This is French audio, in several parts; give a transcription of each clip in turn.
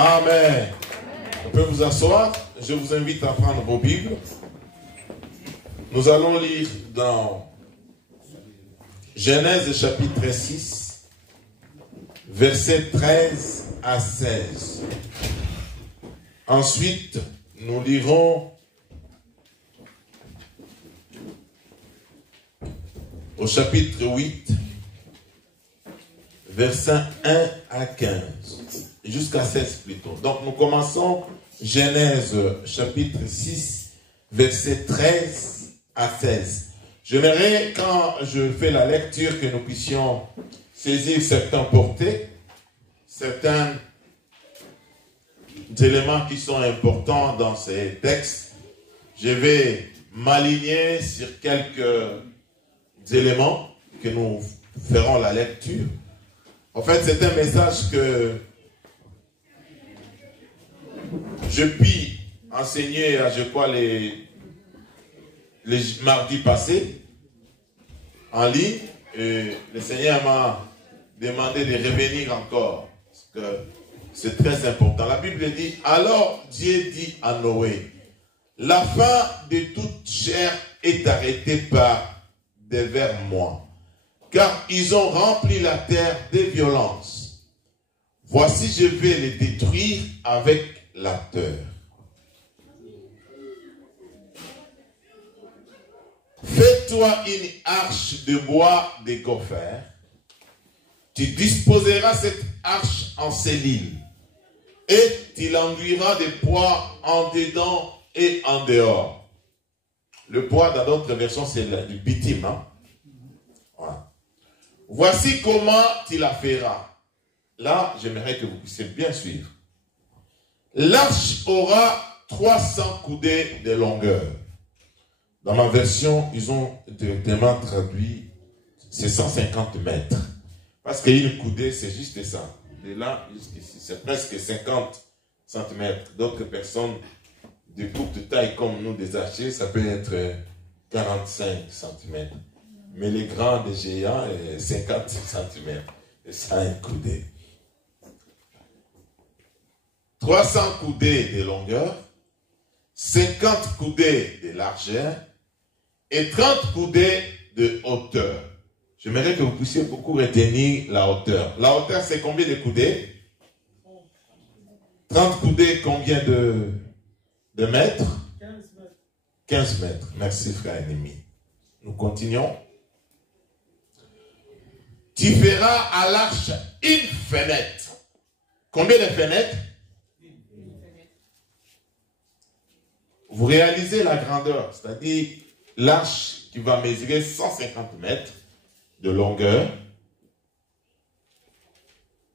Amen. On peut vous asseoir. Je vous invite à prendre vos Bibles. Nous allons lire dans Genèse chapitre 6, versets 13 à 16. Ensuite, nous lirons au chapitre 8, versets 1 à 15, jusqu'à 16 plutôt. Donc nous commençons Genèse chapitre 6, versets 13 à 16. J'aimerais, quand je fais la lecture, que nous puissions saisir certains portées, certains éléments qui sont importants dans ces textes. Je vais m'aligner sur quelques éléments que nous ferons la lecture. En fait, c'est un message que je puis enseigner à, je crois, les mardis passés en ligne. Et le Seigneur m'a demandé de revenir encore, parce que c'est très important. La Bible dit, alors Dieu dit à Noé, la fin de toute chair est arrêtée par devers moi, car ils ont rempli la terre de violence. Voici, je vais les détruire avec la terre. Fais-toi une arche de bois de gopher. Tu disposeras cette arche en cellule et tu l'enduiras de poids en dedans et en dehors. Le poids, dans d'autres versions, c'est du bitume. Hein? Voilà. Voici comment tu la feras. Là, j'aimerais que vous puissiez bien suivre. L'arche aura 300 coudées de longueur. Dans ma version, ils ont directement traduit, c'est 150 mètres. Parce qu'une coudée, c'est juste ça. De là jusqu'ici, c'est presque 50 cm. D'autres personnes de courte taille comme nous, des archers, ça peut être 45 cm. Mais les grands, des géants, 50 cm. Et ça, une coudée. 300 coudées de longueur, 50 coudées de largeur et 30 coudées de hauteur. J'aimerais que vous puissiez beaucoup retenir la hauteur. La hauteur, c'est combien de coudées? 30 coudées, combien de mètres? 15 mètres. 15 mètres. Merci, frère ennemi. Nous continuons. Tu feras à l'arche une fenêtre. Combien de fenêtres? Vous réalisez la grandeur, c'est-à-dire l'arche qui va mesurer 150 mètres de longueur,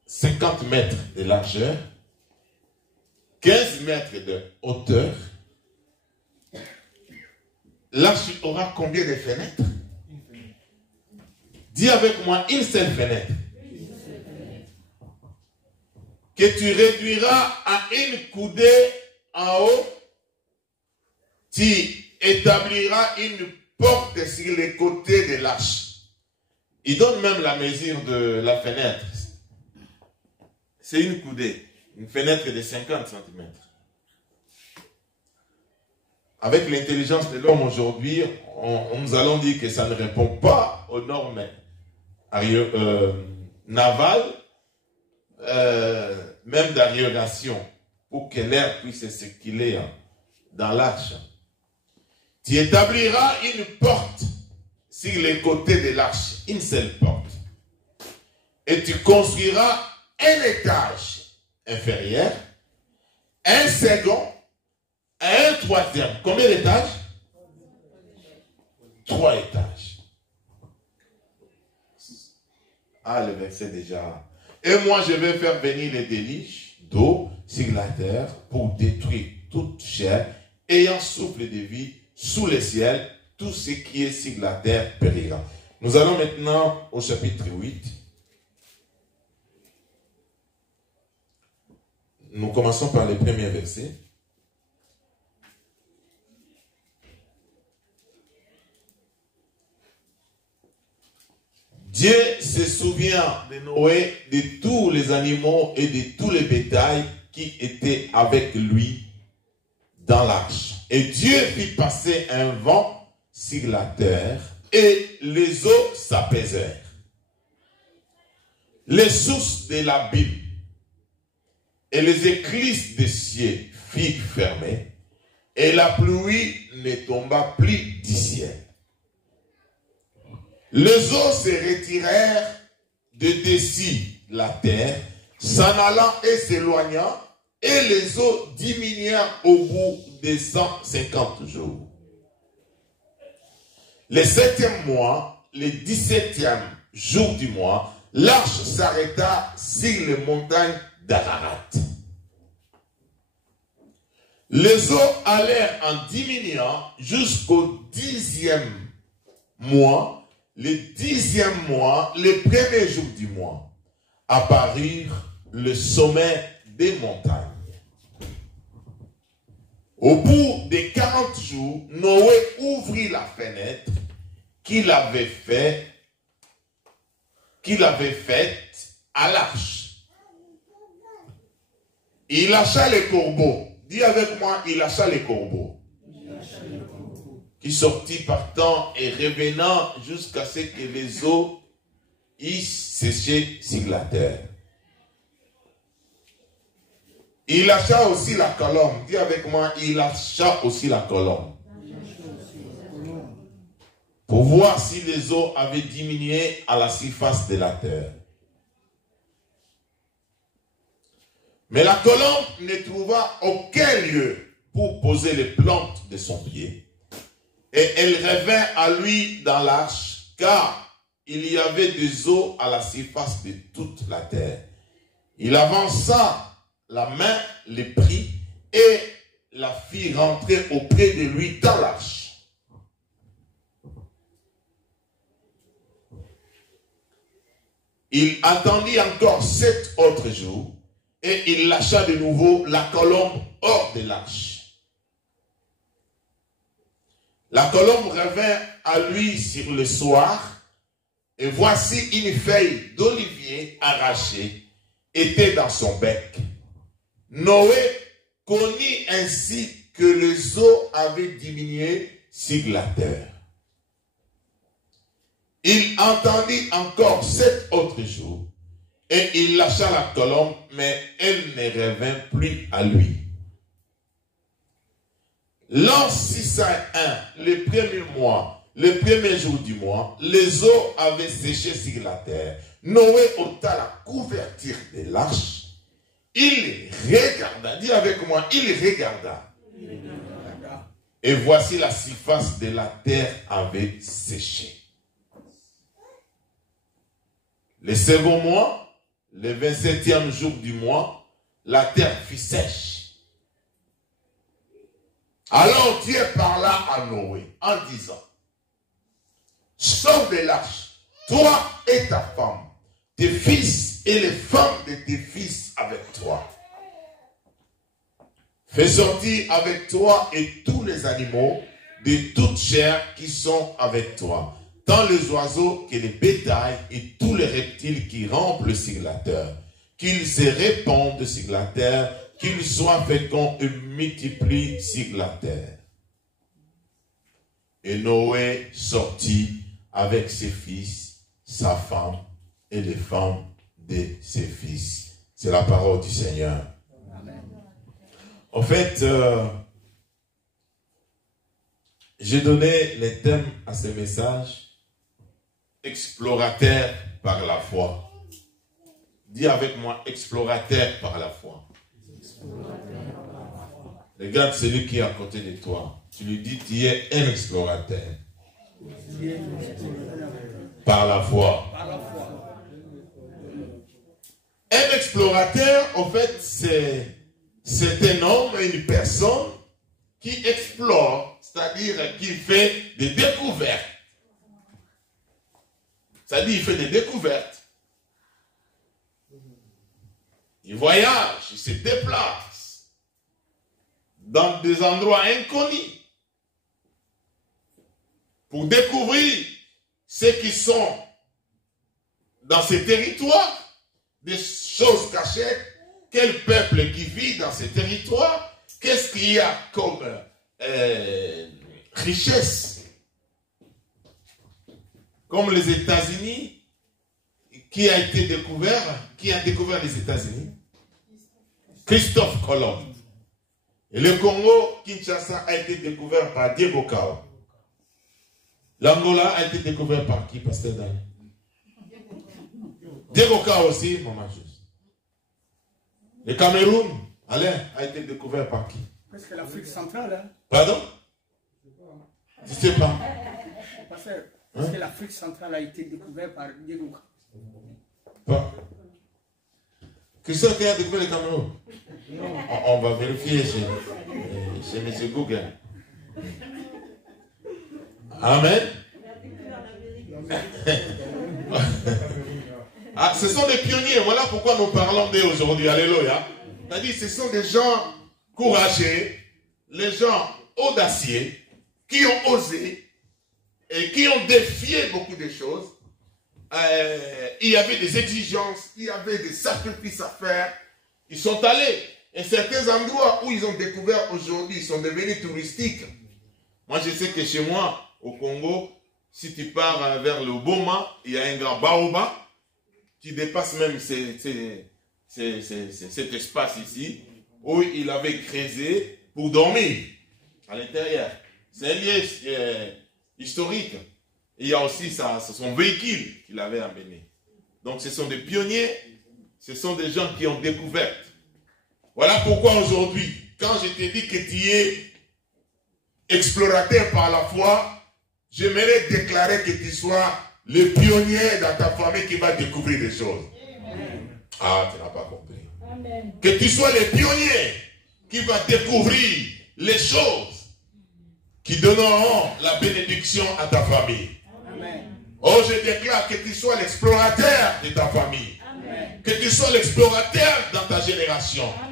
50 mètres de largeur, 15 mètres de hauteur. L'arche aura combien de fenêtres? Dis avec moi, une seule fenêtre. Que tu réduiras à une coudée en haut. Tu établiras une porte sur les côtés de l'arche. Il donne même la mesure de la fenêtre. C'est une coudée. Une fenêtre de 50 cm. Avec l'intelligence de l'homme aujourd'hui, nous allons dire que ça ne répond pas aux normes navales, même d'aération, pour que l'air puisse circuler dans l'arche. Tu établiras une porte sur les côtés de l'arche, une seule porte. Et tu construiras un étage inférieur, un second, et un troisième. Combien d'étages? 3 étages. Ah, le verset déjà. Et moi, je vais faire venir les déluges d'eau sur la terre pour détruire toute chair ayant souffle de vie sous le ciel. Tout ce qui est sur la terre périra. Nous allons maintenant au chapitre 8. Nous commençons par les premiers versets. Dieu se souvient de Noé, de tous les animaux et de tous les bétails qui étaient avec lui dans l'arche. Et Dieu fit passer un vent sur la terre et les eaux s'apaisèrent. Les sources de la Bible et les écluses des cieux furent fermées et la pluie ne tomba plus du ciel. Les eaux se retirèrent de dessus la terre, s'en allant et s'éloignant, et les eaux diminuèrent au bout de 150 jours. Le 7e mois, le 17e jour du mois, l'arche s'arrêta sur les montagnes d'Ararat. Les eaux allèrent en diminuant jusqu'au 10e mois. Le 10e mois, le premier jour du mois, apparurent le sommet des montagnes. Au bout de 40 jours, Noé ouvrit la fenêtre qu'il avait faite à l'arche. Il lâcha les corbeaux. Dis avec moi, il lâcha les corbeaux. Qui sortit partant et revenant jusqu'à ce que les eaux y séchaient sur la terre. Il lâcha aussi la colombe. Dis avec moi, il lâcha aussi la colombe. Pour voir si les eaux avaient diminué à la surface de la terre. Mais la colombe ne trouva aucun lieu pour poser les plantes de son pied. Et elle revint à lui dans l'arche, car il y avait des eaux à la surface de toute la terre. Il avança la main, les prit, et la fit rentrer auprès de lui dans l'arche. Il attendit encore 7 autres jours, et il lâcha de nouveau la colombe hors de l'arche. La colombe revint à lui sur le soir, et voici une feuille d'olivier arrachée était dans son bec. Noé connut ainsi que les eaux avaient diminué sur la terre. Il entendit encore 7 autres jours, et il lâcha la colombe, mais elle ne revint plus à lui. L'an 601, le premier mois, le premier jour du mois, les eaux avaient séché sur la terre. Noé ôta la couverture de l'arche. Il regarda, dis avec moi, il regarda. Et voici la surface de la terre avait séché. Le second mois, le 27e jour du mois, la terre fut sèche. Alors Dieu parla à Noé en disant, sors de l'arche, toi et ta femme, tes fils et les femmes de tes fils avec toi. Fais sortir avec toi et tous les animaux de toute chair qui sont avec toi, tant les oiseaux que les bétails et tous les reptiles qui rampent sur la terre, qu'ils se répandent sur la terre, qu'ils soient féconds et multiplient sur la terre. Et Noé sortit avec ses fils, sa femme et les femmes de ses fils. C'est la parole du Seigneur. Amen. En fait, j'ai donné les thèmes à ce message, explorateur par la foi. Dis avec moi, explorateur par la foi. Regarde celui qui est à côté de toi. Tu lui dis, tu es un explorateur. Par la foi. Un explorateur, en fait, c'est un homme, une personne qui explore, c'est-à-dire qui fait des découvertes. C'est-à-dire, il fait des découvertes. Il voyage, il se déplace dans des endroits inconnus pour découvrir ceux qui sont dans ces territoires, des choses cachées quel peuple qui vit dans ces territoires, qu'est-ce qu'il y a comme richesse. Comme les États-Unis, qui a découvert les États-Unis? Christophe Colomb. Et le Congo, Kinshasa, a été découvert par Diego Cao. L'Angola a été découvert par qui, Pasteur Dan? Diego Cao aussi, maman juste. Le Cameroun, Alain, a été découvert par qui? Presque l'Afrique centrale. Hein? Pardon? Je ne sais pas. Parce que l'Afrique centrale a été découverte par Diego Cao. Pas. Christophe qui a découvert le Cameroun? On va vérifier chez M. Google. Amen. Ah, ce sont des pionniers. Voilà pourquoi nous parlons d'eux aujourd'hui. Alléluia. C'est-à-dire, ce sont des gens courageux, les gens audacieux, qui ont osé et qui ont défié beaucoup de choses. Il y avait des exigences, il y avait des sacrifices à faire. Ils sont allés. Et certains endroits où ils ont découvert aujourd'hui, ils sont devenus touristiques. Moi, je sais que chez moi, au Congo, si tu pars vers le Boma, il y a un grand baobab qui dépasse même cet espace ici, où il avait creusé pour dormir à l'intérieur. C'est un lieu historique. Il y a aussi son véhicule qu'il avait amené. Donc ce sont des pionniers, ce sont des gens qui ont découvert. Voilà pourquoi aujourd'hui, quand je t'ai dit que tu es explorateur par la foi, j'aimerais déclarer que tu sois le pionnier dans ta famille qui va découvrir des choses. Amen. Ah, tu n'as pas compris. Amen. Que tu sois le pionnier qui va découvrir les choses qui donneront la bénédiction à ta famille. Amen. Oh, je déclare que tu sois l'explorateur de ta famille. Amen. Que tu sois l'explorateur dans ta génération. Amen.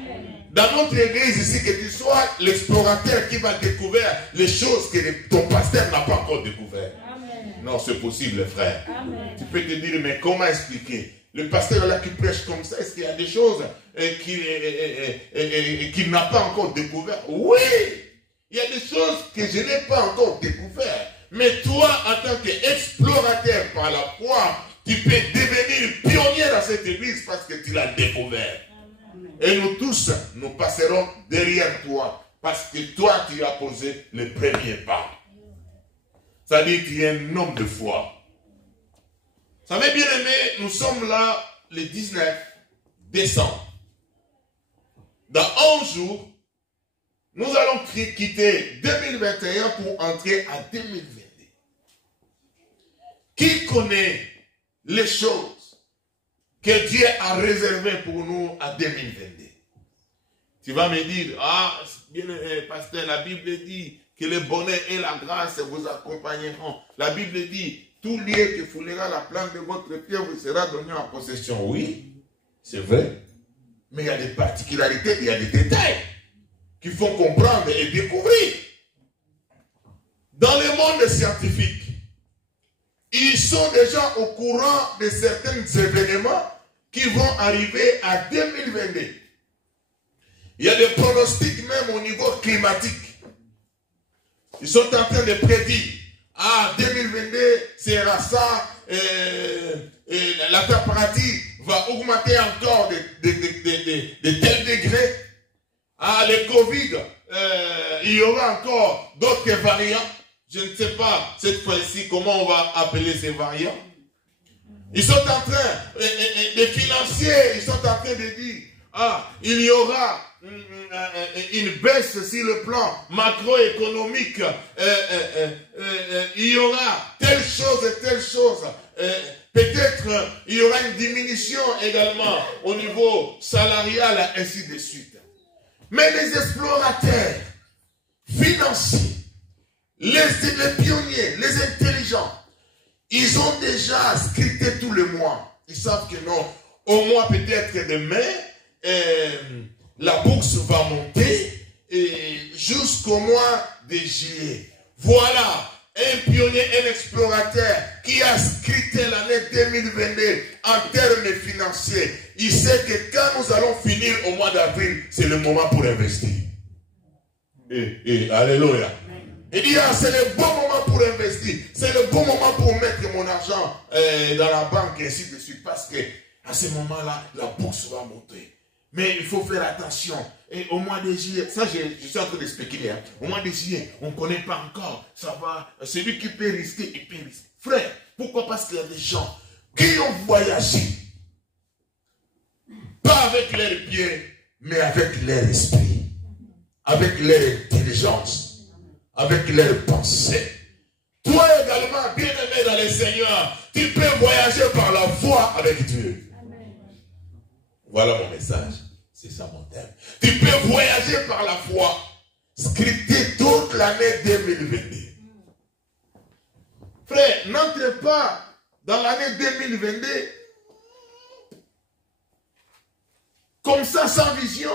Dans notre église ici, que tu sois l'explorateur qui va découvrir les choses que ton pasteur n'a pas encore découvertes. Non, c'est possible, frère. Amen. Tu peux te dire, mais comment expliquer? Le pasteur là qui prêche comme ça, est-ce qu'il y a des choses qu'il n'a pas encore découvertes? Oui! Il y a des choses que je n'ai pas encore découvertes. Mais toi, en tant qu'explorateur par la foi, tu peux devenir pionnier dans cette église parce que tu l'as découvert. Amen. Et nous tous, nous passerons derrière toi parce que toi, tu as posé le premier pas. Ça dit qu'il y a un homme de foi. Vous savez, bien aimé, nous sommes là le 19 décembre. Dans 11 jours, nous allons quitter 2021 pour entrer à 2022. Qui connaît les choses que Dieu a réservées pour nous à 2022? Tu vas me dire, ah, bien, pasteur, la Bible dit que le bonheur et la grâce vous accompagneront. La Bible dit, tout lieu que foulera la plante de votre pied vous sera donné en possession. Oui, c'est vrai. Mais il y a des particularités, il y a des détails qu'il faut comprendre et découvrir. Dans le monde scientifique, ils sont déjà au courant de certains événements qui vont arriver à 2022. Il y a des pronostics même au niveau climatique. Ils sont en train de prédire, ah, 2022 sera ça, la température va augmenter encore de tels degrés. Ah, le Covid, il y aura encore d'autres variants. Je ne sais pas cette fois-ci comment on va appeler ces variants. Ils sont en train, les financiers, ils sont en train de dire, ah, il y aura une baisse sur le plan macroéconomique, il y aura telle chose et telle chose. Peut-être il y aura une diminution également au niveau salarial, ainsi de suite. Mais les explorateurs financiers, les pionniers, les intelligents, ils ont déjà scripté tout le mois. Ils savent que non, au mois peut-être demain, la bourse va monter jusqu'au mois de juillet. Voilà un pionnier, un explorateur qui a scruté l'année 2022 en termes financiers, il sait que quand nous allons finir au mois d'avril, c'est le moment pour investir. Alléluia. Il dit, c'est le bon moment pour investir. C'est le bon moment pour mettre mon argent dans la banque et ainsi de suite. Parce que à ce moment-là, la bourse va monter. Mais il faut faire attention. Et au mois de juillet, ça je suis en train d'expliquer. Hein. Au mois de juillet, on ne connaît pas encore. Ça va. Celui qui peut risquer, il peut risquer. Frère, pourquoi? Parce qu'il y a des gens qui ont voyagé. Pas avec leurs pieds, mais avec leur esprit. Avec leur intelligence. Avec leurs pensées. Toi également, bien-aimé dans le Seigneur, tu peux voyager par la foi avec Dieu. Voilà mon message. C'est ça mon thème. Tu peux voyager par la foi. Scripter toute l'année 2022. Frère, n'entre pas dans l'année 2022 comme ça, sans vision,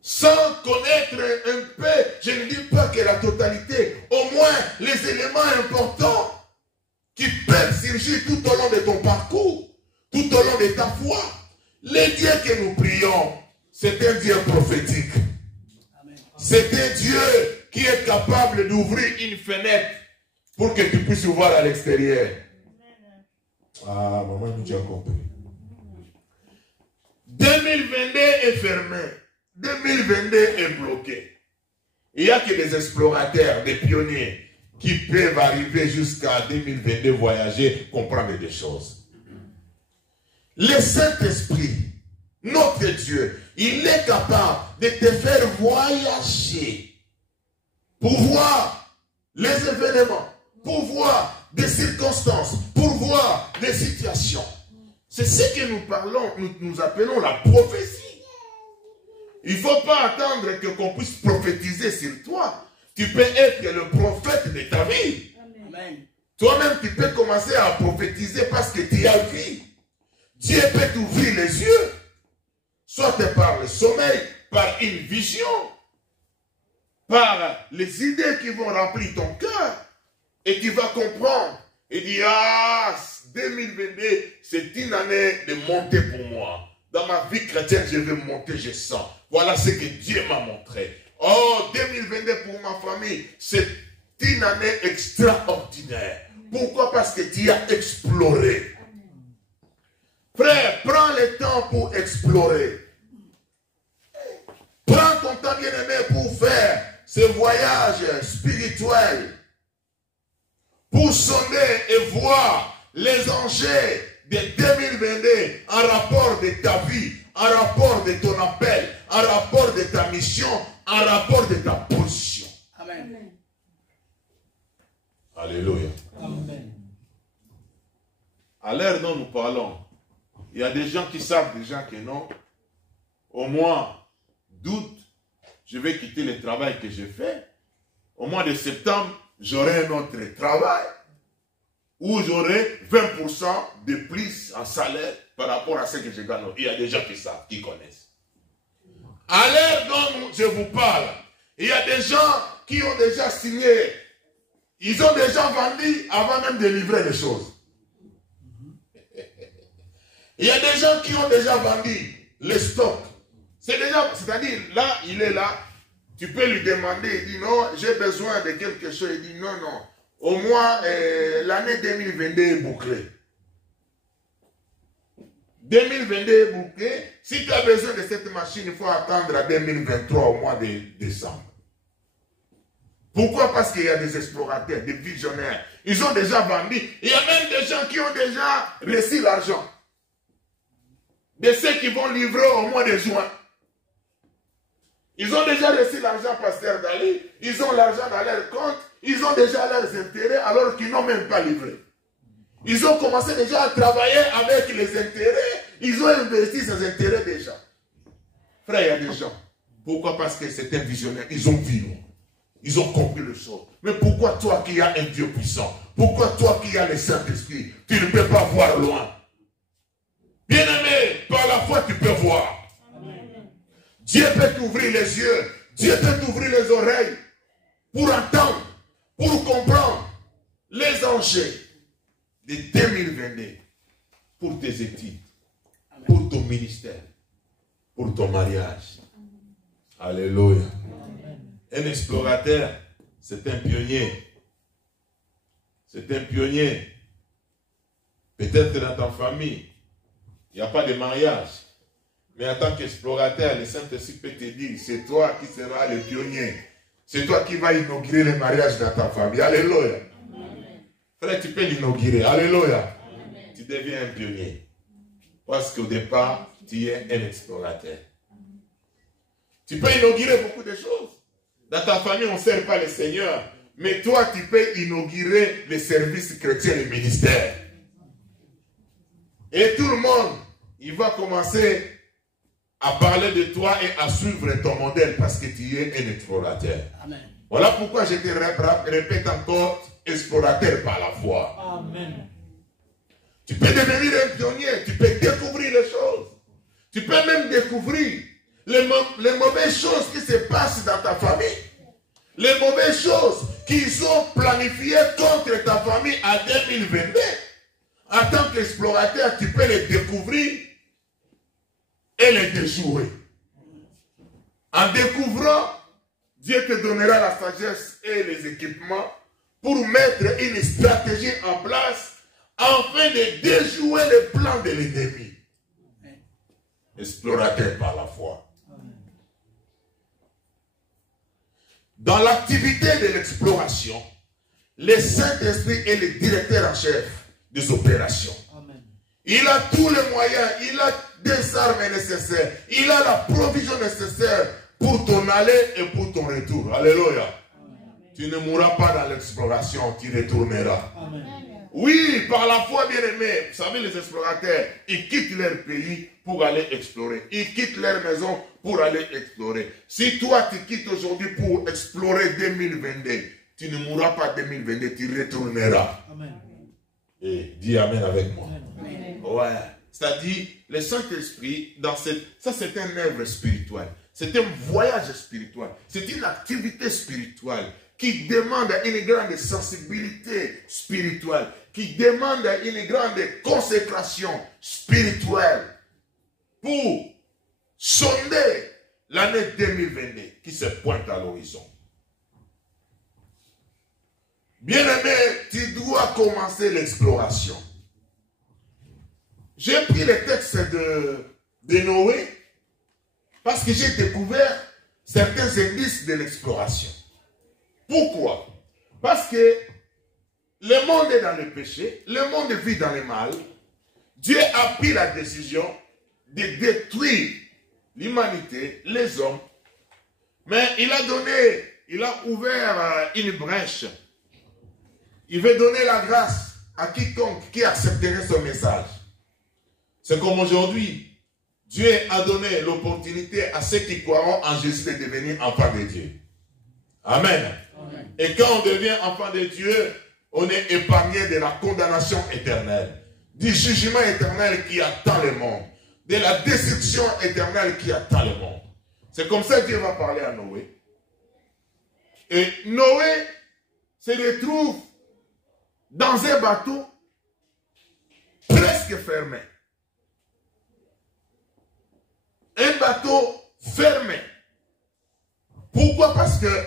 sans connaître un peu, je ne dis pas que la totalité, au moins les éléments importants qui peuvent surgir tout au long de ton parcours, tout au long de ta foi. Le Dieu que nous prions, c'est un Dieu prophétique. C'est un Dieu qui est capable d'ouvrir une fenêtre pour que tu puisses voir à l'extérieur. Ah, maman, tu as compris. 2022 est fermé. 2022 est bloqué. Il n'y a que des explorateurs, des pionniers qui peuvent arriver jusqu'à 2022, voyager, comprendre des choses. Le Saint-Esprit, notre Dieu, il est capable de te faire voyager pour voir les événements, pour voir des circonstances, pour voir des situations. C'est ce que nous parlons, nous appelons la prophétie. Il ne faut pas attendre qu'on puisse prophétiser sur toi. Tu peux être le prophète de ta vie. Toi-même, tu peux commencer à prophétiser parce que tu as vu. Dieu peut t'ouvrir les yeux, soit par le sommeil, par une vision, par les idées qui vont remplir ton cœur, et tu vas comprendre et dire, ah, 2022, c'est une année de montée pour moi. Dans ma vie chrétienne, je vais monter, je sens. Voilà ce que Dieu m'a montré. Oh, 2022 pour ma famille, c'est une année extraordinaire. Pourquoi? Parce que tu as exploré. Frère, prends le temps pour explorer. Prends ton temps bien-aimé pour faire ce voyage spirituel. Pour sonder et voir les enjeux de 2022 en rapport de ta vie, en rapport de ton appel, en rapport de ta mission, en rapport de ta position. Amen. Alléluia. Amen. À l'heure dont nous parlons, il y a des gens qui savent déjà que non, au mois d'août, je vais quitter le travail que j'ai fait. Au mois de septembre, j'aurai un autre travail où j'aurai 20% de plus en salaire par rapport à ce que je gagne. Il y a des gens qui savent, qui connaissent. À l'heure dont je vous parle, il y a des gens qui ont déjà signé. Ils ont déjà vendu avant même de livrer les choses. Il y a des gens qui ont déjà vendu les stocks. C'est-à-dire, là, il est là. Tu peux lui demander, il dit non, j'ai besoin de quelque chose. Il dit non, non. Au moins, l'année 2022 est bouclée. 2022 est bouclée. Si tu as besoin de cette machine, il faut attendre à 2023 au mois de décembre. Pourquoi? Parce qu'il y a des explorateurs, des visionnaires. Ils ont déjà vendu. Il y a même des gens qui ont déjà reçu l'argent. De ceux qui vont livrer au mois de juin. Ils ont déjà reçu l'argent, pasteur Dali. Ils ont l'argent dans leur compte. Ils ont déjà leurs intérêts alors qu'ils n'ont même pas livré. Ils ont commencé déjà à travailler avec les intérêts. Ils ont investi ces intérêts déjà. Frère, il y a des gens. Pourquoi? Parce que c'est un visionnaire. Ils ont vu. Ils ont compris le chose. Mais pourquoi toi qui as un Dieu puissant? Pourquoi toi qui as le Saint-Esprit? Tu ne peux pas voir loin. Bien-aimé, par la foi tu peux voir. Amen. Dieu peut t'ouvrir les yeux. Dieu peut t'ouvrir les oreilles pour entendre, pour comprendre arrangé de 2022 pour tes études, pour ton ministère, pour ton mariage. Alléluia. Un explorateur, c'est un pionnier. C'est un pionnier. Peut-être dans ta famille, il n'y a pas de mariage. Mais en tant qu'explorateur, le Saint-Esprit peut te dire, c'est toi qui seras le pionnier. C'est toi qui vas inaugurer le mariage dans ta famille. Alléluia. Frère, tu peux l'inaugurer. Alléluia. Tu deviens un pionnier. Parce qu'au départ, tu es un explorateur. Tu peux inaugurer beaucoup de choses. Dans ta famille, on ne sert pas le Seigneur. Mais toi, tu peux inaugurer les services chrétiens et ministères. Et tout le monde, il va commencer à parler de toi et à suivre ton modèle parce que tu es un explorateur. Amen. Voilà pourquoi je te répète encore, explorateur par la foi. Amen. Tu peux devenir un pionnier, tu peux découvrir les choses. Tu peux même découvrir les mauvaises choses qui se passent dans ta famille. Les mauvaises choses qu'ils ont planifiées contre ta famille en 2022. En tant qu'explorateur, tu peux les découvrir et les déjouer. En découvrant, Dieu te donnera la sagesse et les équipements pour mettre une stratégie en place afin de déjouer les plans de l'ennemi. Explorateur par la foi. Dans l'activité de l'exploration, le Saint-Esprit est le directeur en chef des opérations. Amen. Il a tous les moyens, il a des armes nécessaires, il a la provision nécessaire pour ton aller et pour ton retour. Alléluia. Amen. Tu ne mourras pas dans l'exploration, tu retourneras. Amen. Oui, par la foi, bien-aimés, vous savez, les explorateurs, ils quittent leur pays pour aller explorer. Ils quittent leur maison pour aller explorer. Si toi, tu quittes aujourd'hui pour explorer 2022, tu ne mourras pas 2022, tu retourneras. Amen. Et dis Amen avec moi. Amen. Ouais. C'est-à-dire, le Saint-Esprit, ça c'est une œuvre spirituelle. C'est un voyage spirituel. C'est une activité spirituelle qui demande une grande sensibilité spirituelle, qui demande une grande consécration spirituelle pour sonder l'année 2022 qui se pointe à l'horizon. Bien-aimé, tu dois commencer l'exploration. J'ai pris le texte de Noé parce que j'ai découvert certains indices de l'exploration. Pourquoi? Parce que le monde est dans le péché, le monde vit dans le mal. Dieu a pris la décision de détruire l'humanité, les hommes. Mais il a ouvert une brèche. Il veut donner la grâce à quiconque qui accepterait son message. C'est comme aujourd'hui. Dieu a donné l'opportunité à ceux qui croiront en Jésus de devenir enfants de Dieu. Amen. Amen. Et quand on devient enfant de Dieu, on est épargné de la condamnation éternelle, du jugement éternel qui attend le monde, de la destruction éternelle qui attend le monde. C'est comme ça que Dieu va parler à Noé. Et Noé se retrouve dans un bateau presque fermé. Un bateau fermé. Pourquoi? Parce que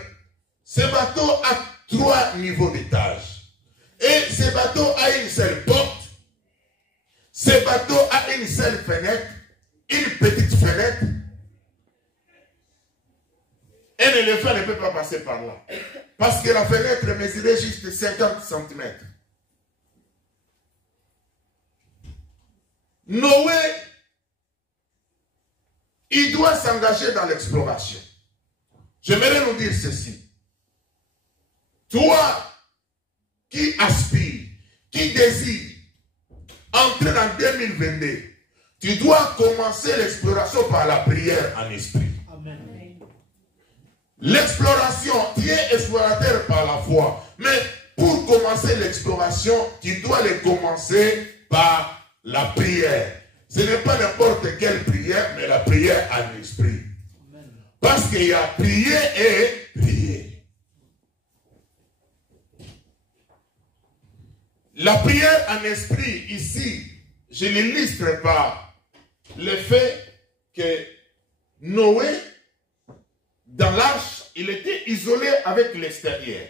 ce bateau a 3 niveaux d'étage. Et ce bateau a une seule porte. Ce bateau a une seule fenêtre. Une petite fenêtre. Un éléphant ne peut pas passer par là. Parce que la fenêtre mesurait juste 50 cm. Noé, il doit s'engager dans l'exploration. J'aimerais nous dire ceci. Toi qui aspires, qui désires entrer en 2022, tu dois commencer l'exploration par la prière en esprit. Amen. L'exploration, tu es explorateur par la foi. Mais pour commencer l'exploration, tu dois le commencer par la prière. Ce n'est pas n'importe quelle prière, mais la prière en esprit. Amen. Parce qu'il y a prier et prier. La prière en esprit, ici, je l'illustre par le fait que Noé, dans l'arche, il était isolé avec l'extérieur.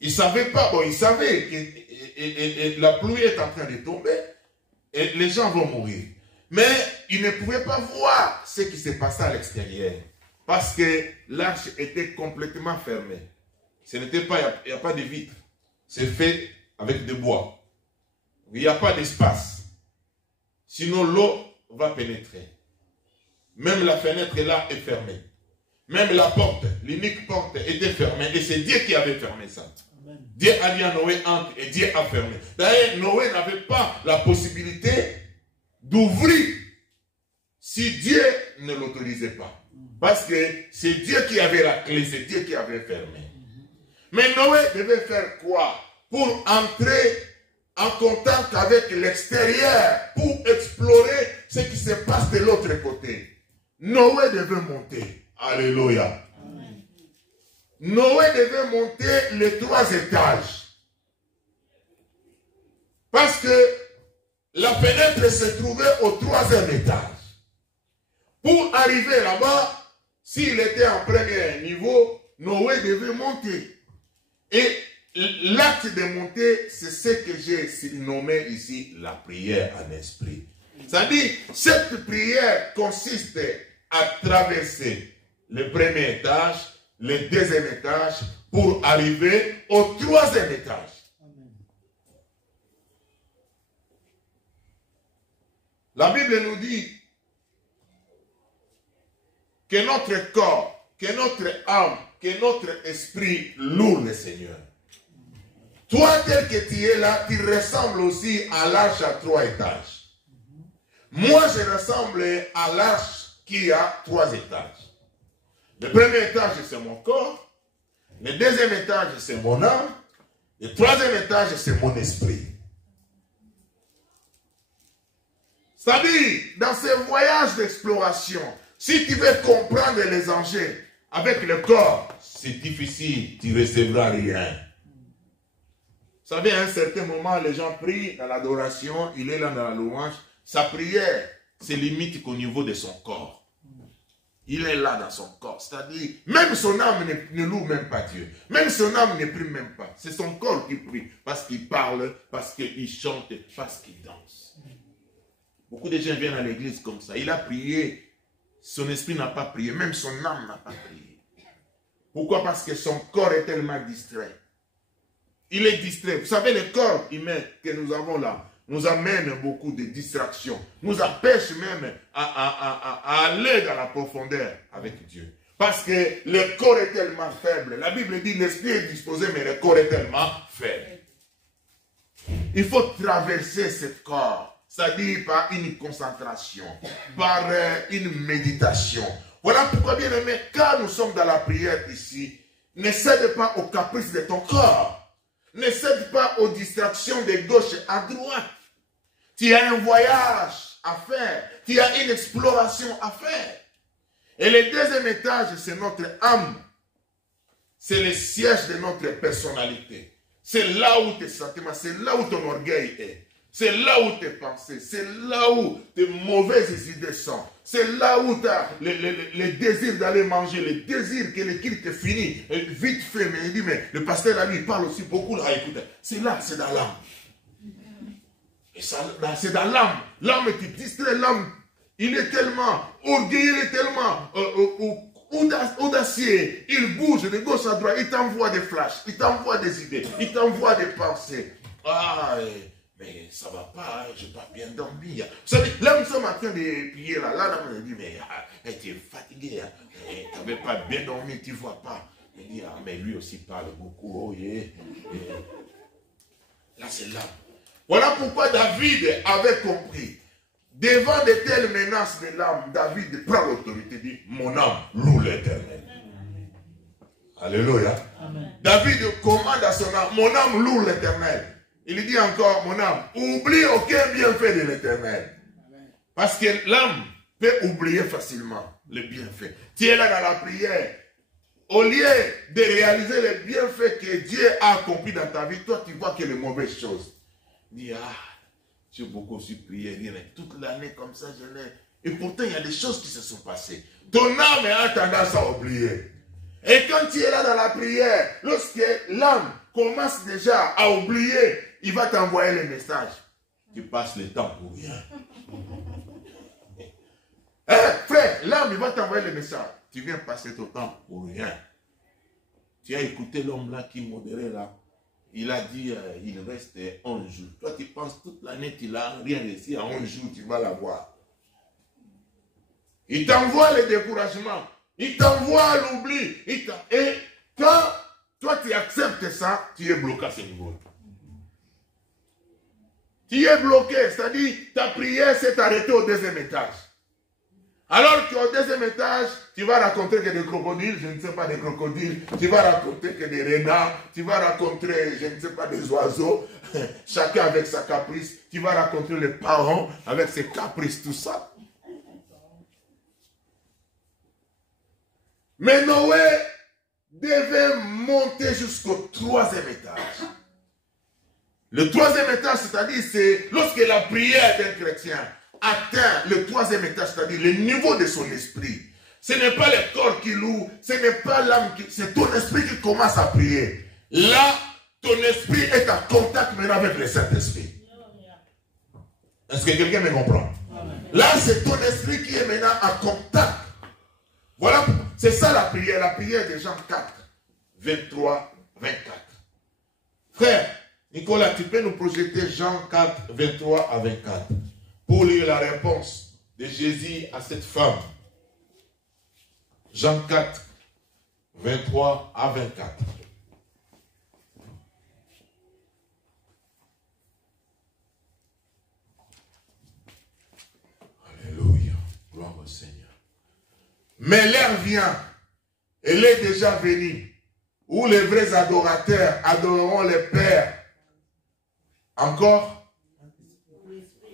Il ne savait pas, bon, il savait que la pluie est en train de tomber et les gens vont mourir. Mais il ne pouvait pas voir ce qui se passait à l'extérieur parce que l'arche était complètement fermée. Ce n'était pas, il n'y a pas de vitre. C'est fait avec des bois. Il n'y a pas d'espace. Sinon, l'eau va pénétrer. Même la fenêtre là est fermée. Même la porte, l'unique porte était fermée. Et c'est Dieu qui avait fermé ça. Amen. Dieu a dit à Noé, entre, et Dieu a fermé. D'ailleurs, Noé n'avait pas la possibilité d'ouvrir si Dieu ne l'autorisait pas. Parce que c'est Dieu qui avait la clé, c'est Dieu qui avait fermé. Mais Noé devait faire quoi? Pour entrer en contact avec l'extérieur, pour explorer ce qui se passe de l'autre côté. Noé devait monter. Alléluia. Amen. Noé devait monter les 3 étages. Parce que la fenêtre se trouvait au 3e étage. Pour arriver là-bas, s'il était en premier niveau, Noé devait monter. Et l'acte de monter, c'est ce que j'ai nommé ici la prière en esprit. C'est-à-dire, cette prière consiste à traverser le premier étage, le 2e étage, pour arriver au 3e étage. Amen. La Bible nous dit que notre corps, que notre âme, que notre esprit loue le Seigneur. Toi, tel que tu es là, tu ressembles aussi à l'arche à 3 étages. Moi, je ressemble à l'arche qui a 3 étages. Le premier étage, c'est mon corps. Le 2e étage, c'est mon âme. Le 3e étage, c'est mon esprit. C'est-à-dire, dans ces voyages d'exploration, si tu veux comprendre les enjeux avec le corps, c'est difficile, tu ne recevras rien. Vous savez, à un certain moment, les gens prient dans l'adoration, il est là dans la louange. Sa prière se limite qu'au niveau de son corps. Il est là dans son corps. C'est-à-dire, même son âme ne loue même pas Dieu. Même son âme ne prie même pas. C'est son corps qui prie. Parce qu'il parle, parce qu'il chante, parce qu'il danse. Beaucoup de gens viennent à l'église comme ça. Il a prié. Son esprit n'a pas prié. Même son âme n'a pas prié. Pourquoi? Parce que son corps est tellement distrait. Il est distrait. Vous savez, le corps humain que nous avons là nous amène beaucoup de distractions. Nous empêche même à aller dans la profondeur avec Dieu. Parce que le corps est tellement faible. La Bible dit l'esprit est disposé, mais le corps est tellement faible. Il faut traverser ce corps. C'est-à-dire par une concentration, par une méditation. Voilà pourquoi, bien aimé, quand nous sommes dans la prière ici, ne cède pas aux caprices de ton corps. Ne cède pas aux distractions de gauche à droite. Tu as un voyage à faire. Tu as une exploration à faire. Et le 2e étage, c'est notre âme. C'est le siège de notre personnalité. C'est là où tes sentiments, c'est là où ton orgueil est. C'est là où tes pensées, c'est là où tes mauvaises idées sont. C'est là où tu as le désir d'aller manger, le désir que le culte est fini, vite fait. Mais il dit, mais le pasteur là, lui, il parle aussi beaucoup là, écoute. C'est là, c'est dans l'âme. Et ça, c'est dans l'âme. L'âme, tu distrais l'âme. Il est tellement orgueilleux, il est tellement audacieux. Il bouge de gauche à droite, il t'envoie des flashs, il t'envoie des idées, il t'envoie des pensées. Ah, mais ça va pas, je n'ai pas bien dormi. Vous savez, là, nous sommes en train de prier là. Là, on me dit, mais tu es fatigué, tu n'avais pas bien dormi, tu ne vois pas. Il dit, ah, mais lui aussi parle beaucoup. Oh, yeah. Là, c'est là. Voilà pourquoi David avait compris. Devant de telles menaces de l'âme, David prend l'autorité et dit, mon âme loue l'Éternel. Alléluia. Amen. David commande à son âme, mon âme loue l'Éternel. Il dit encore, mon âme, oublie aucun bienfait de l'Éternel. Parce que l'âme peut oublier facilement le bienfait. Tu es là dans la prière. Au lieu de réaliser les bienfaits que Dieu a accomplis dans ta vie, toi tu vois que les mauvaises choses. Il dit, ah, j'ai beaucoup aussi prié, toute l'année comme ça, je n'ai... Et pourtant, il y a des choses qui se sont passées. Ton âme a tendance à oublier. Et quand tu es là dans la prière, lorsque l'âme commence déjà à oublier, il va t'envoyer les messages. Tu passes le temps pour rien. Frère, l'âme, il va t'envoyer les messages. Tu viens passer ton temps pour rien. Tu as écouté l'homme là qui modérait là. Il a dit, il reste 11 jours. Toi, tu penses toute l'année, tu n'as rien réussi. En 11 jours, tu vas l'avoir. Il t'envoie le découragement. Il t'envoie l'oubli. Et quand toi, tu acceptes ça, tu es bloqué à ce niveau. Tu es bloqué. C'est-à-dire, ta prière s'est arrêtée au deuxième étage. Alors qu'au deuxième étage, tu vas raconter que des crocodiles, je ne sais pas des crocodiles, tu vas raconter que des renards, tu vas raconter, je ne sais pas, des oiseaux, chacun avec sa caprice, tu vas raconter les parents avec ses caprices, tout ça. Mais Noé devait monter jusqu'au troisième étage. Le troisième étage, c'est-à-dire, c'est lorsque la prière d'un chrétien atteint le troisième étage, c'est-à-dire le niveau de son esprit. Ce n'est pas le corps qui loue, ce n'est pas l'âme qui... C'est ton esprit qui commence à prier. Là, ton esprit est en contact maintenant avec le Saint-Esprit. Est-ce que quelqu'un me comprend? Là, c'est ton esprit qui est maintenant en contact. Voilà, c'est ça la prière de Jean 4, 23, 24. Frère, Nicolas, tu peux nous projeter Jean 4, 23 à 24 pour lire la réponse de Jésus à cette femme. Jean 4, 23 à 24. Alléluia, gloire au Seigneur. Mais l'heure vient, elle est déjà venue, où les vrais adorateurs adoreront le Père. Encore?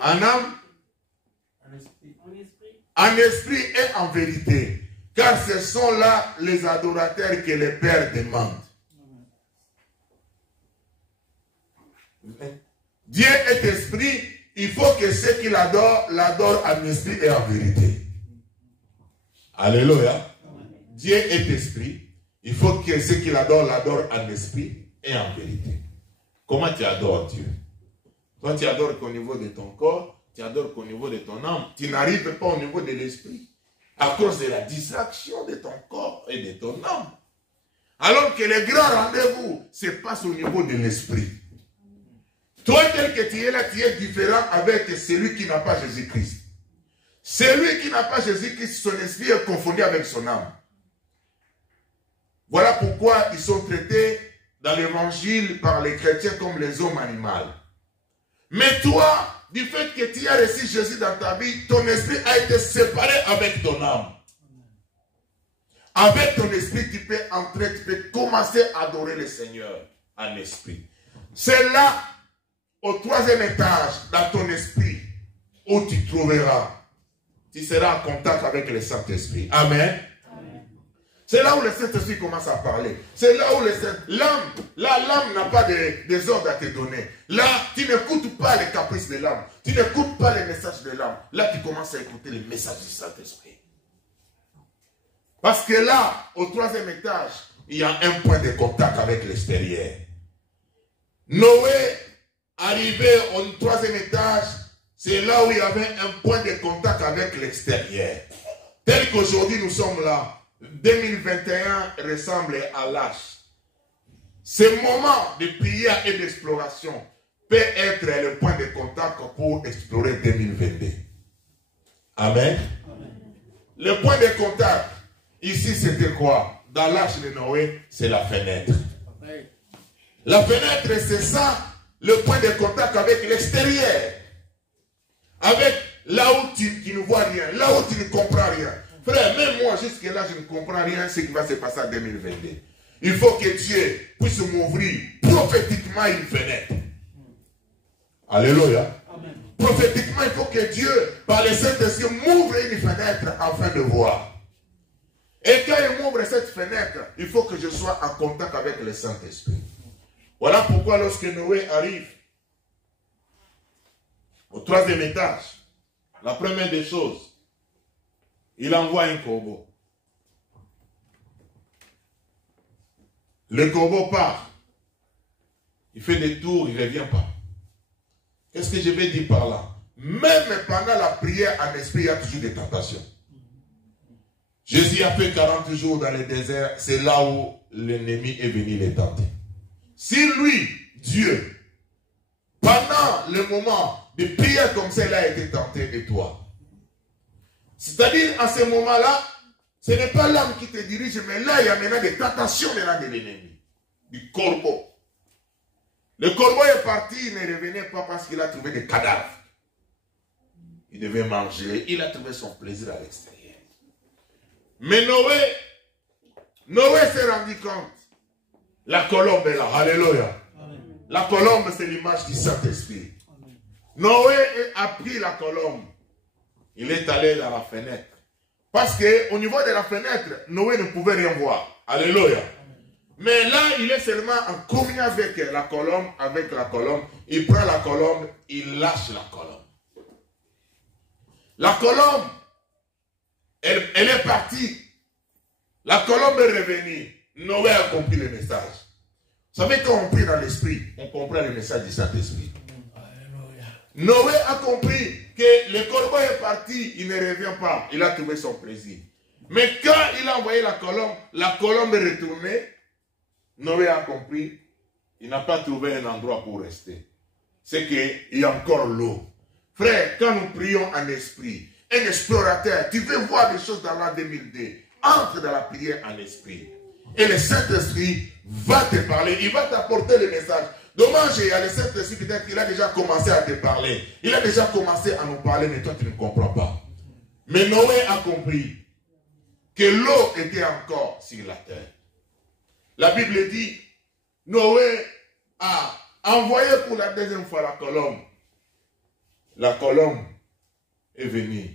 En âme? En esprit et en vérité. Car ce sont là les adorateurs que le Père demande. Dieu est esprit, il faut que ceux qui l'adorent, l'adorent en esprit et en vérité. Alléluia. Dieu est esprit. Il faut que ceux qui l'adorent, l'adorent en esprit et en vérité. Comment tu adores Dieu? Toi, tu adores qu'au niveau de ton corps, tu adores qu'au niveau de ton âme. Tu n'arrives pas au niveau de l'esprit. À cause de la distraction de ton corps et de ton âme. Alors que le grand rendez-vous se passe au niveau de l'esprit. Toi, tel que tu es là, tu es différent avec celui qui n'a pas Jésus-Christ. Celui qui n'a pas Jésus-Christ, son esprit est confondu avec son âme. Voilà pourquoi ils sont traités dans l'évangile par les chrétiens comme les hommes animaux. Mais toi, du fait que tu as reçu Jésus dans ta vie, ton esprit a été séparé avec ton âme. Avec ton esprit, tu peux entrer, tu peux commencer à adorer le Seigneur en esprit. C'est là, au troisième étage, dans ton esprit, où tu trouveras. Tu seras en contact avec le Saint-Esprit. Amen. C'est là où le Saint-Esprit commence à parler. C'est là où l'âme n'a pas des ordres à te donner. Là, tu n'écoutes pas les caprices de l'âme. Tu n'écoutes pas les messages de l'âme. Là, tu commences à écouter les messages du Saint-Esprit. Parce que là, au troisième étage, il y a un point de contact avec l'extérieur. Noé, arrivé au troisième étage, c'est là où il y avait un point de contact avec l'extérieur. Tel qu'aujourd'hui nous sommes là, 2021 ressemble à l'âge. Ce moment de prière et d'exploration peut être le point de contact pour explorer 2022. Amen. Le point de contact, ici c'était quoi? Dans l'âge de Noé, c'est la fenêtre. La fenêtre, c'est ça, le point de contact avec l'extérieur. Avec là où tu ne vois rien, là où tu ne comprends rien. Frère, même moi, jusque-là, je ne comprends rien ce qui va se passer en 2022. Il faut que Dieu puisse m'ouvrir prophétiquement une fenêtre. Alléluia. Amen. Prophétiquement, il faut que Dieu, par le Saint-Esprit, m'ouvre une fenêtre afin de voir. Et quand il m'ouvre cette fenêtre, il faut que je sois en contact avec le Saint-Esprit. Voilà pourquoi lorsque Noé arrive, Au 3e étage, la première des choses, il envoie un corbeau. Le corbeau part. Il fait des tours, il ne revient pas. Qu'est-ce que je vais dire par là? Même pendant la prière en esprit, il y a toujours des tentations. Jésus a fait 40 jours dans le désert, c'est là où l'ennemi est venu les tenter. Si lui, Dieu, pendant le moment de prière comme ça, il a été tenté, et toi? C'est-à-dire, à ce moment-là, ce n'est pas l'âme qui te dirige, mais là, il y a maintenant des tentations maintenant de l'ennemi, du corbeau. Le corbeau est parti, il ne revenait pas parce qu'il a trouvé des cadavres. Il devait manger, il a trouvé son plaisir à l'extérieur. Mais Noé s'est rendu compte. La colombe est là, alléluia. La colombe, c'est l'image du Saint-Esprit. Noé a pris la colombe. Il est allé dans la fenêtre. Parce qu'au niveau de la fenêtre, Noé ne pouvait rien voir. Alléluia. Mais là, il est seulement en communion avec la colombe. Il prend la colombe, il lâche la colombe. La colombe, elle est partie. La colombe est revenue. Noé a compris le message. Vous savez, quand on prie dans l'esprit, on comprend le message du Saint-Esprit. Noé a compris que le corbeau est parti, il ne revient pas. Il a trouvé son plaisir. Mais quand il a envoyé la colombe est retournée. Noé a compris, il n'a pas trouvé un endroit pour rester. C'est qu'il y a encore l'eau. Frère, quand nous prions en esprit, un explorateur, tu veux voir des choses dans l'an 2002, entre dans la prière en esprit. Et le Saint-Esprit va te parler, il va t'apporter le message. Dommage, il y a le Saint-Esprit, peut-être qu'il a déjà commencé à te parler. Il a déjà commencé à nous parler, mais toi tu ne comprends pas. Mais Noé a compris que l'eau était encore sur la terre. La Bible dit, Noé a envoyé pour la deuxième fois la colombe. La colombe est venue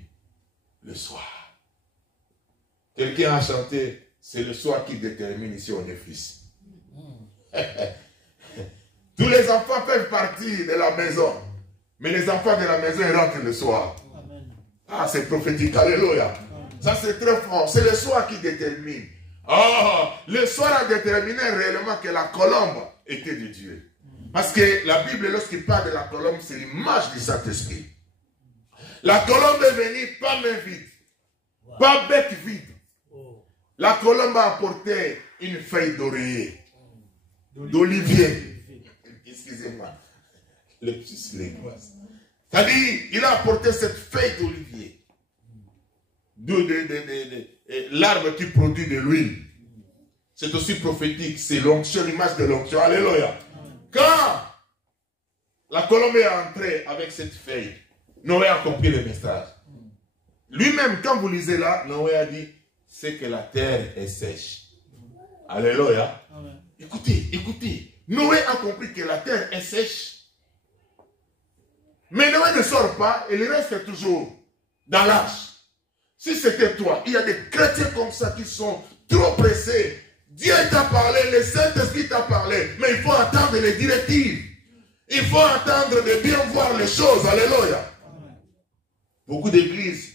le soir. Quelqu'un a chanté, c'est le soir qui détermine si on est fils. Tous les enfants peuvent partir de la maison, mais les enfants de la maison ils rentrent le soir. Ah, c'est prophétique, alléluia. Ça c'est très fort, c'est le soir qui détermine. Oh, le soir a déterminé réellement que la colombe était de Dieu. Parce que la Bible, lorsqu'il parle de la colombe, c'est l'image du Saint-Esprit. La colombe est venue pas main vide, pas bec vide. La colombe a apporté une feuille d'oreiller, d'olivier. Excusez-moi, le petit l'église. C'est-à-dire, il a apporté cette feuille d'olivier. L'arbre qui produit de l'huile. C'est aussi prophétique, c'est l'onction, l'image de l'onction. Alléluia. Quand la colombe est entrée avec cette feuille, Noé a compris le message. Lui-même, quand vous lisez là, Noé a dit, c'est que la terre est sèche. Alléluia. Écoutez, écoutez. Noé a compris que la terre est sèche. Mais Noé ne sort pas, il reste toujours dans l'arche. Si c'était toi, il y a des chrétiens comme ça qui sont trop pressés. Dieu t'a parlé, le Saint-Esprit t'a parlé, mais il faut attendre les directives. Il faut attendre de bien voir les choses. Alléluia. Beaucoup d'églises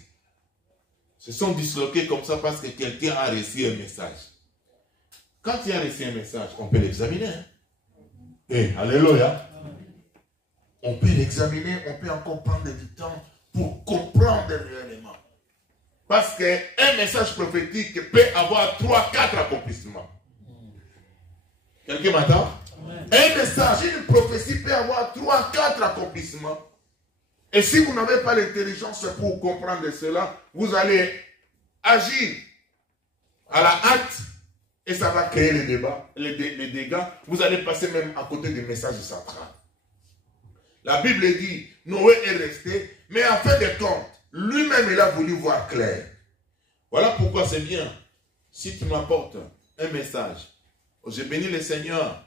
se sont disloquées comme ça parce que quelqu'un a reçu un message. Quand il a reçu un message, on peut l'examiner. Alléluia. On peut l'examiner, on peut encore prendre du temps pour comprendre réellement. Parce qu'un message prophétique peut avoir 3-4 accomplissements. Quelqu'un m'entend? Un message, une prophétie peut avoir 3-4 accomplissements. Et si vous n'avez pas l'intelligence pour comprendre cela, vous allez agir à la hâte et ça va créer les débats, les dégâts. Vous allez passer même à côté des messages centraux. La Bible dit, Noé est resté, mais en fin de compte, lui-même, il a voulu voir clair. Voilà pourquoi c'est bien. Si tu m'apportes un message, je bénis le Seigneur,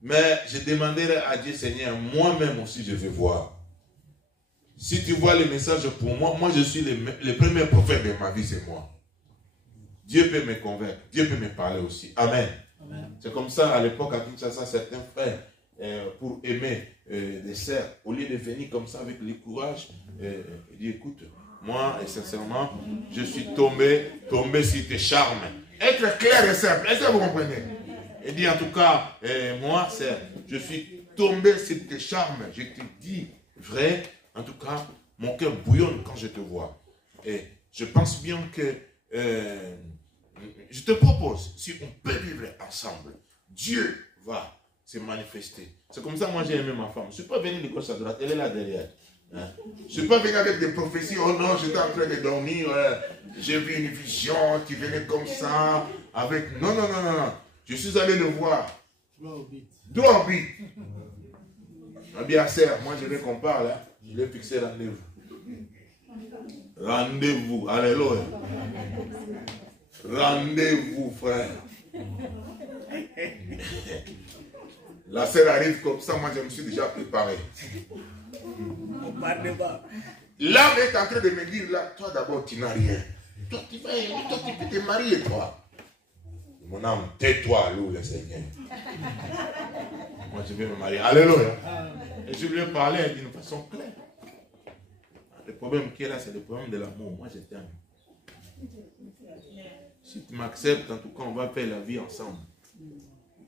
mais je demanderai à Dieu, Seigneur, moi-même aussi je veux voir. Si tu vois le message pour moi, moi je suis le premier prophète de ma vie, c'est moi. Dieu peut me convaincre, Dieu peut me parler aussi. Amen. C'est comme ça, à l'époque, à Kinshasa, certains frères, pour aimer des sœurs, au lieu de venir comme ça avec le courage, il dit, écoute, moi, et sincèrement, je suis tombé sur tes charmes. Être clair et simple, est-ce que vous comprenez? Il dit, en tout cas, moi, je suis tombé sur tes charmes. Je te dis, vrai, en tout cas, mon cœur bouillonne quand je te vois. Et je pense bien que, je te propose, si on peut vivre ensemble, Dieu va se manifester. C'est comme ça, moi, j'ai aimé ma femme. Je ne suis pas venu de gauche à droite, elle est là derrière. Hein? Je ne suis pas venu avec des prophéties. Oh non, j'étais en train de dormir. J'ai vu une vision qui venait comme ça. Avec... Non, non, non, non. Je suis allé le voir. Droit au but. Bien, sœur, moi, je veux qu'on parle. Hein? Je vais fixer rendez-vous. Rendez-vous. Alléluia. Rendez-vous, frère. La sœur arrive comme ça, moi je me suis déjà préparé. L'âme est en train de me dire là, toi d'abord tu n'as rien. Toi tu peux te marier toi. Mon âme, tais-toi, loue le Seigneur. Moi je vais me marier. Alléluia. Et je lui ai parlé d'une façon claire. Le problème qui est là, c'est le problème de l'amour. Moi je t'aime. Si tu m'acceptes, en tout cas on va faire la vie ensemble.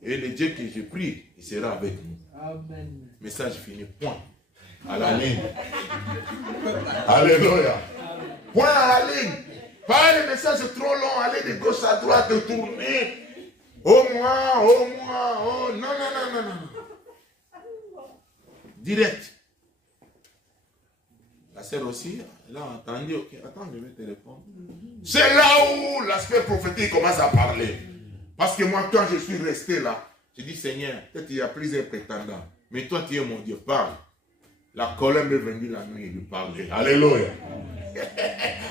Et le Dieu que j'ai pris, il sera avec nous. Amen. Message fini, point. À la ligne. Alléluia. Point à la ligne. Pas le message trop long, aller de gauche à droite, de tourner. Oh moi, oh. Non. Direct. La sœur aussi, elle a entendu, ok, attends, je vais te répondre. C'est là où l'aspect prophétique commence à parler. Parce que moi, quand je suis resté là, j'ai dit, Seigneur, peut-être il y a plusieurs prétendants. Mais toi, tu es mon Dieu, parle. La colère m'est venue la nuit, il parlait. Alléluia.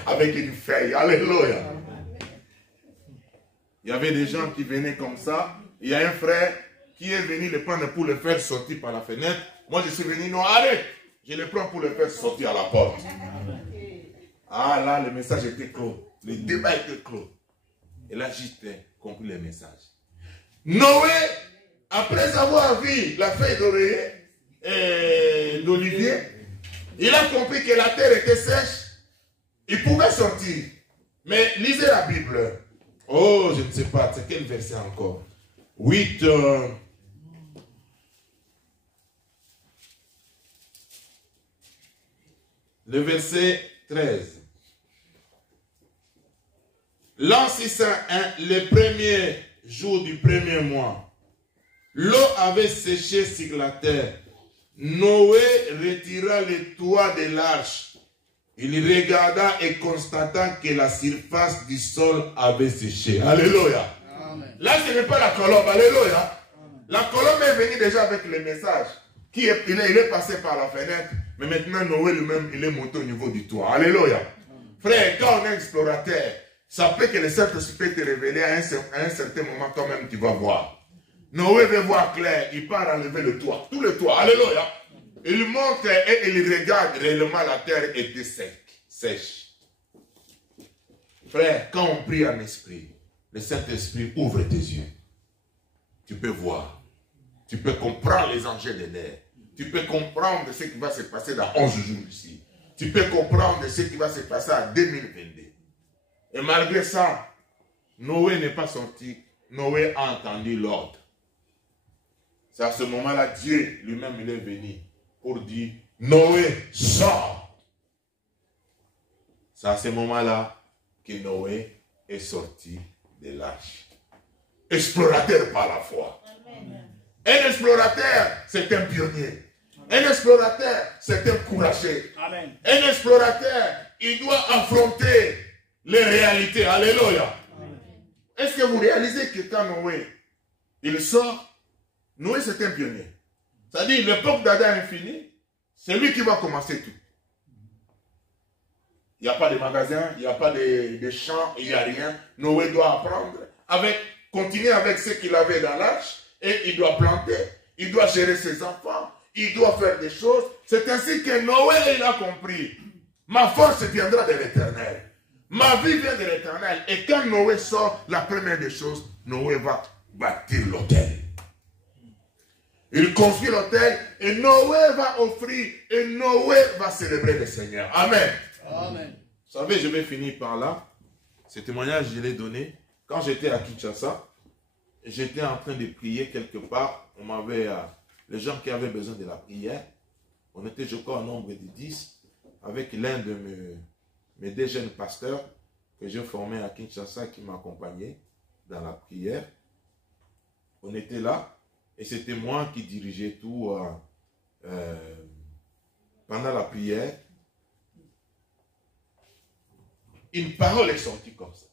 Avec une feuille. Alléluia. Il y avait des gens qui venaient comme ça. Il y a un frère qui est venu le prendre pour le faire sortir par la fenêtre. Moi, je suis venu, non, arrête. Je le prends pour le faire sortir à la porte. Ah là, le message était clos. Le débat était clos. Et là, j'ai compris le message. Noé, après avoir vu la feuille d'oreiller et d'olivier, il a compris que la terre était sèche. Il pouvait sortir. Mais lisez la Bible. Oh, je ne sais pas, c'est quel verset encore? 8. Le verset 13. L'an 601, le premier jour du premier mois, l'eau avait séché sur la terre. Noé retira le toit de l'arche. Il regarda et constata que la surface du sol avait séché. Alléluia. Amen. Là, ce n'est pas la colombe. Alléluia. Amen. La colombe est venue déjà avec le message. Il est passé par la fenêtre. Mais maintenant, Noé lui-même, il est monté au niveau du toit. Alléluia. Amen. Frère, quand on est explorateur, ça peut que le Saint-Esprit te révéler à un certain moment quand même tu vas voir. Noé veut voir clair, il part enlever le toit, tout le toit, alléluia. Il monte et il regarde réellement la terre était sèche. Frère, quand on prie en esprit, le Saint-Esprit ouvre tes yeux. Tu peux voir, tu peux comprendre les enjeux de l'air. Tu peux comprendre ce qui va se passer dans 11 jours ici. Tu peux comprendre ce qui va se passer en 2022. Et malgré ça, Noé n'est pas sorti. Noé a entendu l'ordre. C'est à ce moment-là, Dieu lui-même, il est venu pour dire, Noé, sors. C'est à ce moment-là que Noé est sorti de l'arche. Explorateur par la foi. Amen. Un explorateur, c'est un pionnier. Un explorateur, c'est un courageux. Amen. Un explorateur, il doit affronter les réalités. Alléluia. Est-ce que vous réalisez que quand Noé, il sort, Noé c'est un pionnier. C'est-à-dire l'époque d'Adam est finie, c'est lui qui va commencer tout. Il n'y a pas de magasin, il n'y a pas de champs, il n'y a rien. Noé doit apprendre, continuer avec ce qu'il avait dans l'arche, et il doit planter, il doit gérer ses enfants, il doit faire des choses. C'est ainsi que Noé, il a compris. Ma force viendra de l'Éternel. Ma vie vient de l'Éternel. Et quand Noé sort, la première des choses, Noé va bâtir l'autel. Il construit l'autel et Noé va offrir et Noé va célébrer le Seigneur. Amen. Amen. Vous savez, je vais finir par là. Ce témoignage, je l'ai donné. Quand j'étais à Kinshasa, j'étais en train de prier quelque part. On m'avait, les gens qui avaient besoin de la prière, on était, je crois, au nombre de 10, avec l'un de mes deux jeunes pasteurs que j'ai formés à Kinshasa qui m'accompagnait dans la prière. On était là et c'était moi qui dirigeais tout pendant la prière. Une parole est sortie comme ça.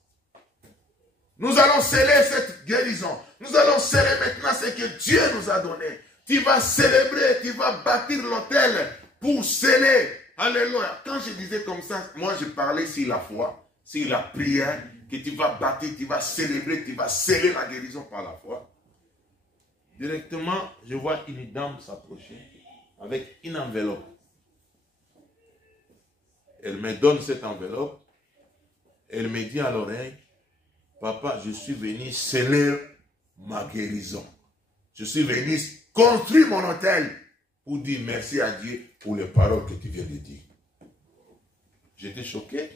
Nous allons sceller cette guérison. Nous allons sceller maintenant ce que Dieu nous a donné. Tu vas célébrer, tu vas bâtir l'autel pour sceller. Alléluia. Quand je disais comme ça, moi je parlais sur la foi, sur la prière, que tu vas bâtir, tu vas célébrer, tu vas sceller la guérison par la foi. Directement, je vois une dame s'approcher avec une enveloppe. Elle me donne cette enveloppe. Elle me dit à l'oreille, papa, je suis venu sceller ma guérison. Je suis venu construire mon hôtel pour dire merci à Dieu pour les paroles que tu viens de dire. J'étais choqué.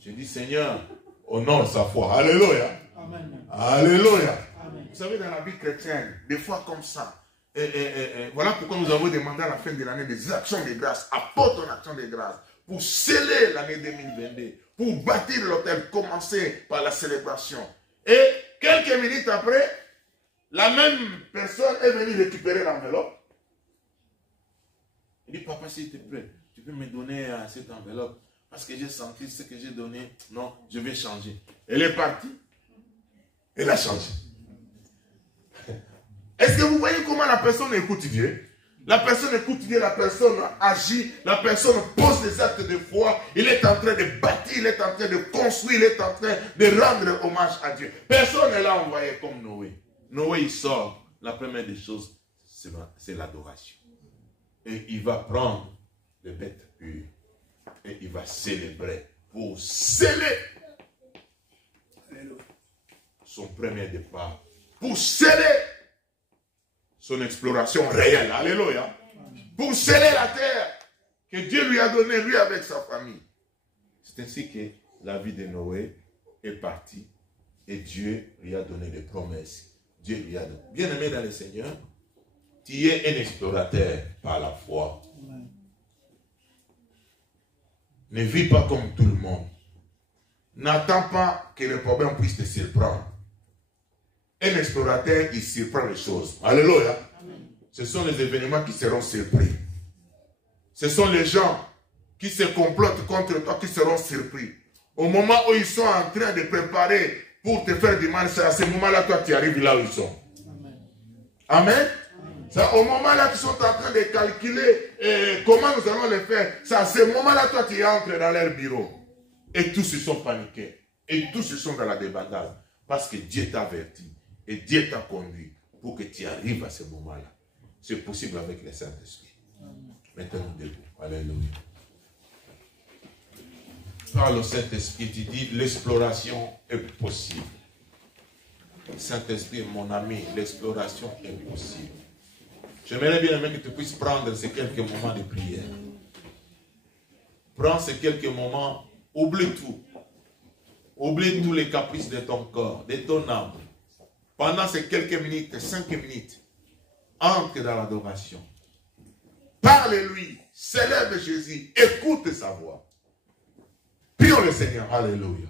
J'ai dit, Seigneur, honore sa foi. Alléluia. Amen. Alléluia. Amen. Vous savez, dans la vie chrétienne, des fois comme ça, voilà pourquoi nous avons demandé à la fin de l'année des actions de grâce. Apporte ton action de grâce pour sceller l'année 2022, pour bâtir l'autel, commencer par la célébration. Et quelques minutes après, la même personne est venue récupérer l'enveloppe. Il dit, papa, s'il te plaît, tu peux me donner cette enveloppe parce que j'ai senti ce que j'ai donné. Non, je vais changer. Elle est partie. Elle a changé. Est-ce que vous voyez comment la personne écoute Dieu? La personne écoute Dieu, la personne agit, la personne pose des actes de foi. Il est en train de bâtir, il est en train de construire, il est en train de rendre hommage à Dieu. Personne ne l'a envoyé comme Noé. Noé, il sort. La première des choses, c'est l'adoration. Et il va prendre les bêtes pures. Et il va célébrer pour sceller son premier départ. Pour sceller son exploration réelle. Alléluia. Pour sceller la terre que Dieu lui a donnée, lui avec sa famille. C'est ainsi que la vie de Noé est partie et Dieu lui a donné des promesses. Dieu lui a donné. Bien-aimé dans le Seigneur, tu es un explorateur par la foi. Ne vis pas comme tout le monde. N'attends pas que le problème puisse te surprendre. Un explorateur, il surprend les choses. Alléluia. Ce sont les événements qui seront surpris. Ce sont les gens qui se complotent contre toi qui seront surpris. Au moment où ils sont en train de préparer pour te faire du mal, c'est à ce moment-là toi tu arrives là où ils sont. Amen. C'est au moment-là qu'ils sont en train de calculer comment nous allons le faire. C'est à ce moment-là toi tu entres dans leur bureau. Et tous se sont paniqués. Et tous se sont dans la débandade. Parce que Dieu t'a averti. Et Dieu t'a conduit pour que tu arrives à ce moment-là. C'est possible avec le Saint-Esprit. Maintenant, debout. Alléluia. Parle au Saint-Esprit, tu dis l'exploration est possible. Saint-Esprit, mon ami, l'exploration est possible. J'aimerais bien que tu puisses prendre ces quelques moments de prière. Prends ces quelques moments, oublie tout. Oublie tous les caprices de ton corps, de ton âme. Pendant ces quelques minutes, 5 minutes, entre dans l'adoration. Parle-lui, célèbre Jésus, écoute sa voix. Prions le Seigneur, alléluia.